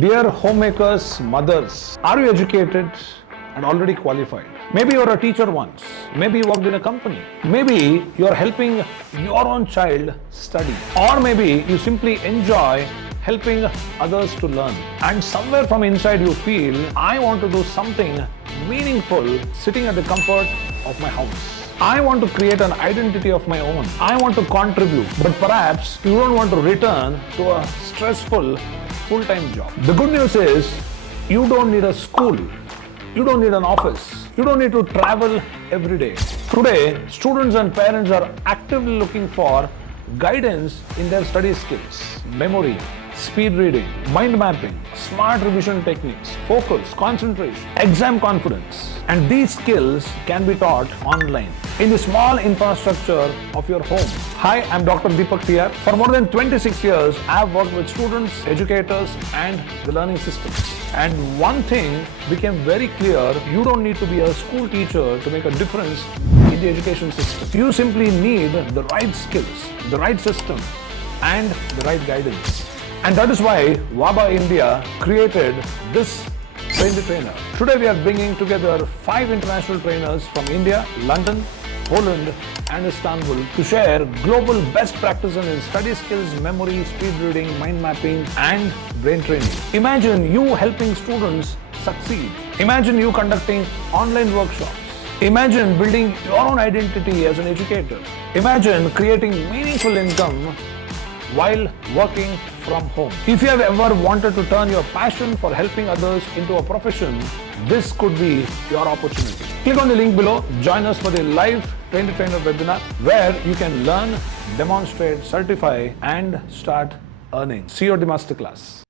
Dear homemakers, mothers, are you educated and already qualified? Maybe you're a teacher once. Maybe you worked in a company. Maybe you're helping your own child study. Or maybe you simply enjoy helping others to learn. And somewhere from inside you feel, I want to do something meaningful sitting at the comfort of my house. I want to create an identity of my own. I want to contribute, but perhaps you don't want to return to a stressful full-time job. The good news is you don't need a school. You don't need an office. You don't need to travel every day. Today, students and parents are actively looking for guidance in their study skills, memory, speed reading, mind mapping, smart revision techniques, focus, concentration, exam confidence. And these skills can be taught online in the small infrastructure of your home. Hi, I'm Dr. Deepak Shinde. For more than 26 years, I have worked with students, educators, and the learning systems. And one thing became very clear, you don't need to be a school teacher to make a difference in the education system. You simply need the right skills, the right system, and the right guidance. And that is why WABA India created this Train the Trainer. Today we are bringing together 5 international trainers from India, London, Poland, and Istanbul to share global best practices in study skills, memory, speed reading, mind mapping, and brain training. Imagine you helping students succeed. Imagine you conducting online workshops. Imagine building your own identity as an educator. Imagine creating meaningful income while working from home. If you have ever wanted to turn your passion for helping others into a profession, this could be your opportunity. Click on the link below, join us for the live Train the Trainer webinar where you can learn, demonstrate, certify, and start earning. See you at the masterclass.